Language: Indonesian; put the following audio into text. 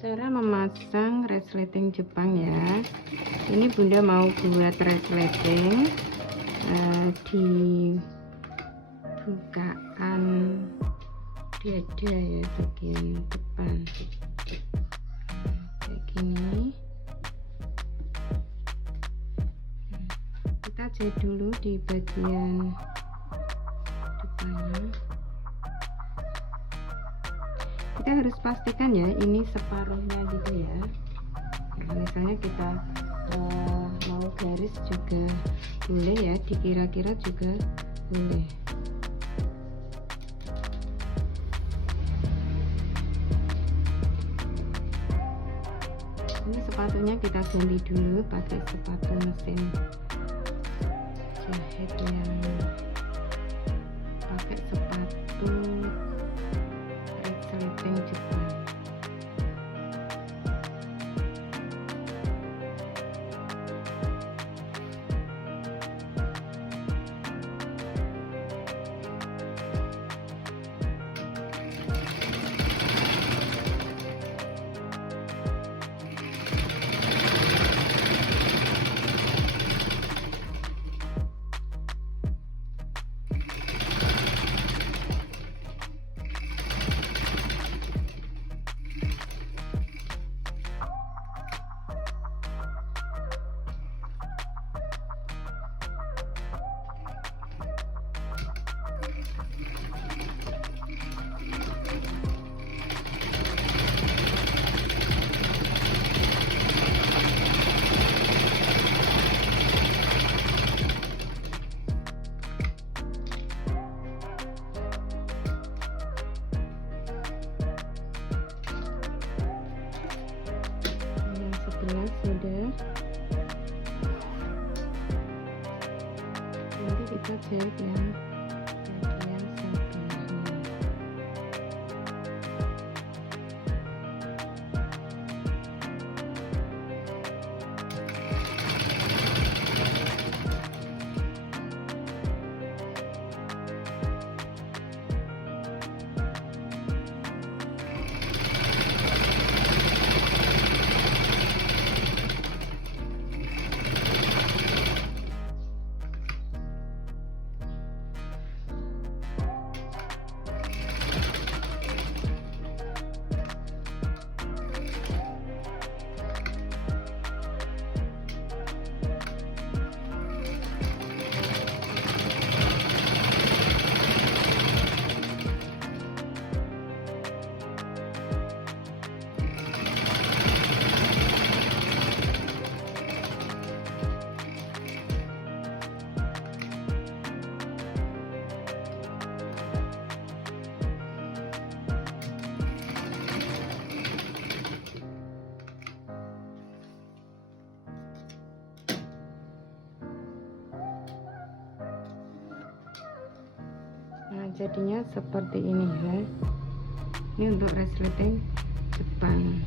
Cara memasang resleting Jepang ya. Ini Bunda mau buat resleting di bukaan dada ya, bagian depan kayak gini. Kita jahit dulu di bagian depannya. Kita harus pastikan ya ini separuhnya gitu ya. Nah, misalnya kita mau garis juga boleh ya, dikira-kira juga boleh. Ini sepatunya kita ganti dulu pakai sepatu mesin jahit yang pakai sepatu resleting Jepang. Sudah, nanti kita jahit yang bagian sebelahnya. Nah, jadinya seperti ini ya. Ini untuk resleting Jepang.